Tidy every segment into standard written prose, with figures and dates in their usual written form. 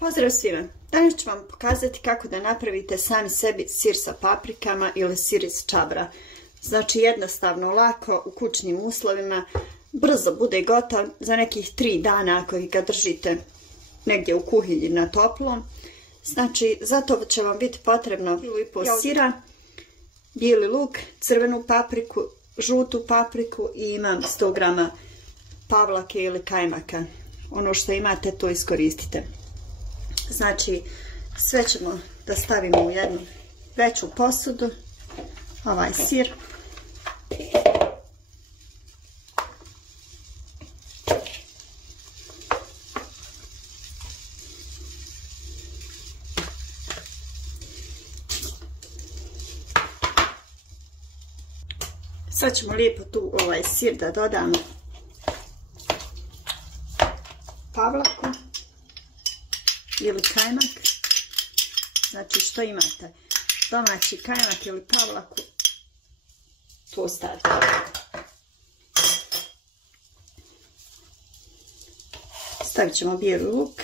Pozdrav svima! Danas ću vam pokazati kako da napravite sami sebi sir sa paprikama ili sir iz čabra. Znači jednostavno, lako, u kućnim uslovima, brzo bude gotov za nekih 3 dana ako ga držite negdje u kuhinji na toplom. Znači, zato će vam biti potrebno 1,5 sira, bijeli luk, crvenu papriku, žutu papriku i imam 100 g pavlake ili kajmaka. Ono što imate, to iskoristite. Znači, sve ćemo da stavimo u jednu veću posudu, ovaj sir. Sad ćemo lijepo tu ovaj sir da dodamo pavlaku ili kajmak. Znači što imate, domaći kajmak ili pavlaku, to stavite. Stavit ćemo bijeli luk.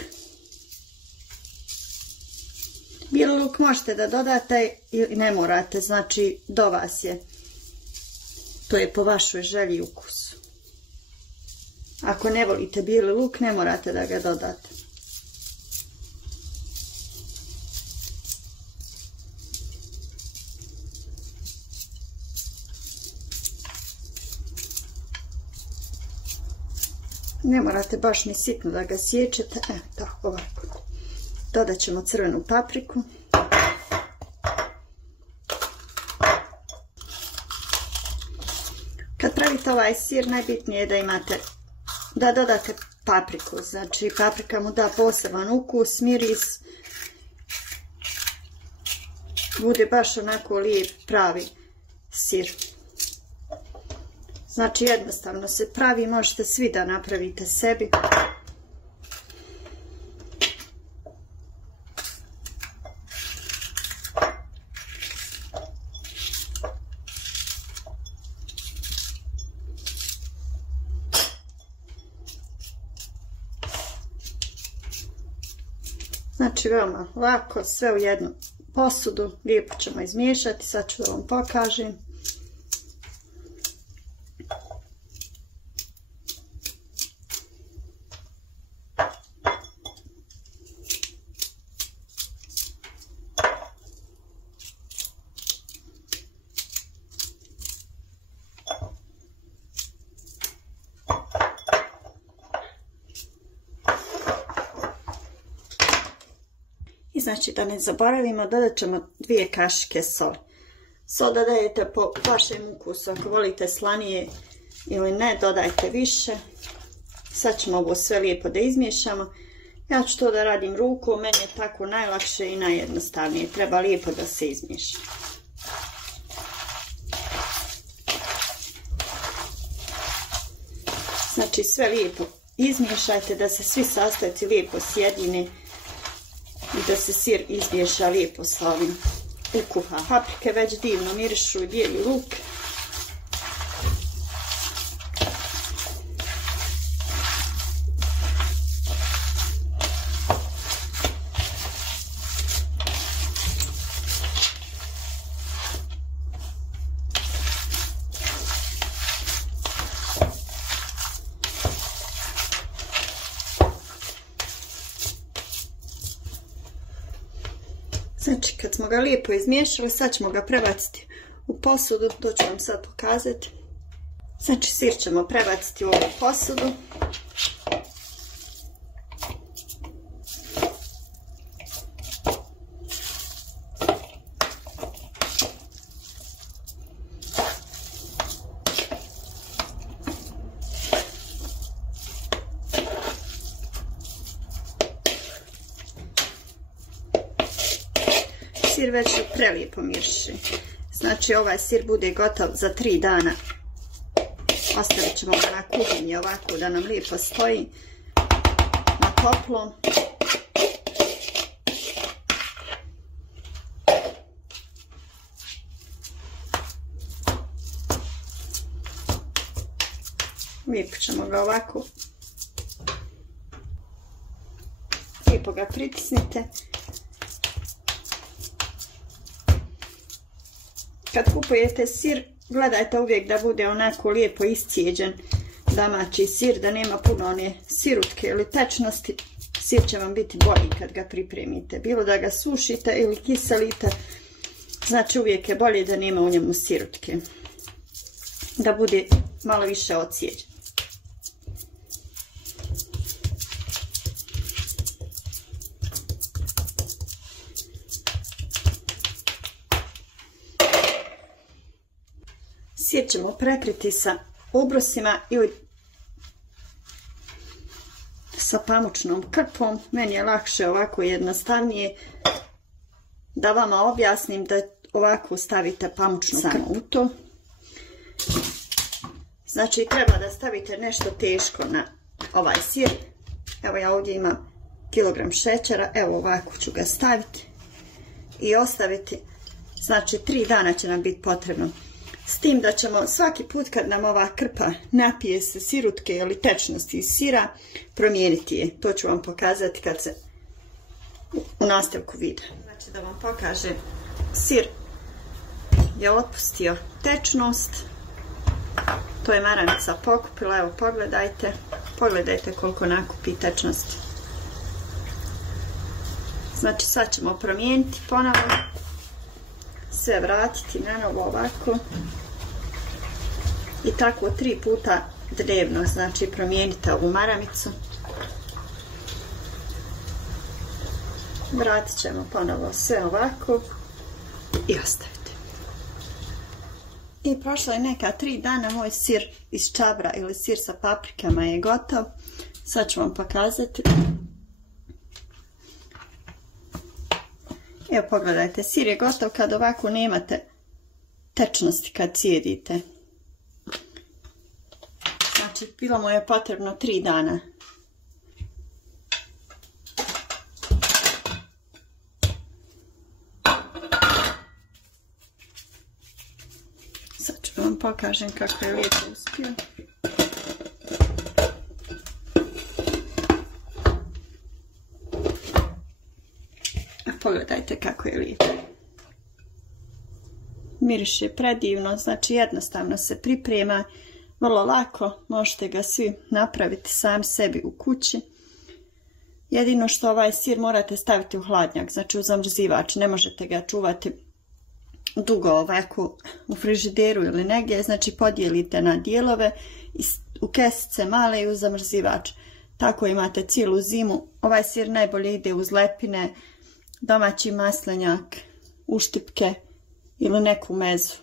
Bijeli luk možete da dodate ili ne morate, znači do vas je. To je po vašoj želji i ukusu. Ako ne volite bijeli luk, ne morate da ga dodate. Ne morate baš ni sitno da ga sječete, tako ovako. Dodat ćemo crvenu papriku. Kad pravite ovaj sir, najbitnije je da dodate papriku. Znači paprika mu da poseban ukus, miris. Bude baš onako lijep, pravi sir. Znači jednostavno se pravi, možete svi da napravite sebi. Znači veoma lako, sve u jednu posudu, lijepo ćemo izmiješati, sad ću da vam pokažem. I znači da ne zaboravimo, dodat ćemo 2 kašike soli. Sol dodajete po vašem ukusu, ako volite slanije ili ne, dodajte više. Sad ćemo ovo sve lijepo da izmiješamo. Ja ću to da radim rukom, meni je tako najlakše i najjednostavnije. Treba lijepo da se izmiješa. Znači sve lijepo izmiješajte da se svi sastojci lijepo sjedine i da se sir izmiješa lijepo sa ovim ukuha. Paprike već divno mirišu i bijeli luk. Znači kad smo ga lijepo izmiješali, sad ćemo ga prebaciti u posudu, to ću vam sad pokazati. Znači sir ćemo prebaciti u ovu posudu. Sir već prelijepo miriši. Znači ovaj sir bude gotov za 3 dana. Ostavit ćemo ga na kuhinji ovako da nam lijepo stoji na toplom. Lijepo ćemo ga ovako lijepo ga pritisnite. Kad kupujete sir, gledajte uvijek da bude onako lijepo iscijeđen domaći sir, da nema puno one sirutke ili tečnosti. Sir će vam biti bolji kad ga pripremite. Bilo da ga sušite ili kiselite, znači uvijek je bolje da nema u njemu sirutke. Da bude malo više ocijeđen. Sir ćemo prekriti sa ubrusima ili sa pamučnom krpom. Meni je lakše ovako, jednostavnije da vama objasnim da ovako stavite pamučnu krpu u to. Znači treba da stavite nešto teško na ovaj sir. Evo ja ovdje imam kilogram šećera, evo ovako ću ga staviti i ostaviti. Znači 3 dana će nam biti potrebno. S tim da ćemo svaki put kad nam ova krpa napije se sirutke ili tečnosti iz sira, promijeniti je. To ću vam pokazati kad se u nastavku videa. Znači da vam pokažem, sir je otpustio tečnost. To je maranica pokupila, evo pogledajte. Pogledajte koliko nakupi tečnosti. Znači sad ćemo promijeniti ponovno. Sve vratiti na novo ovako. I tako 3 puta dnevno, znači promijenite ovu maramicu. Vratit ćemo ponovo sve ovako i ostaviti. I prošlo je neka 3 dana, moj sir iz čabra ili sir sa paprikama je gotov. Sad ću vam pokazati. Evo pogledajte, sir je gotov kad ovako nemate tečnosti kad cijedite. Znači bilo mu je potrebno 3 dana. Sad ću vam pokažem kako je lijepo uspio. Pogledajte kako je lijepo. Miriše predivno, znači jednostavno se priprema, vrlo lako, možete ga svi napraviti sami sebi u kući. Jedino što ovaj sir morate staviti u hladnjak, znači u zamrzivač, ne možete ga čuvati dugo ovako u frižideru ili negdje, znači podijelite na dijelove u kesice male i u zamrzivač. Tako imate cijelu zimu. Ovaj sir najbolje ide uz lepine, domaći maslenjak, uštipke ili neku mezu.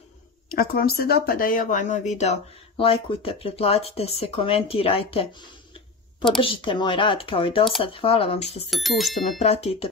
Ako vam se dopada i ovaj moj video, lajkujte, pretplatite se, komentirajte, podržite moj rad kao i do sad. Hvala vam što ste tu, što me pratite.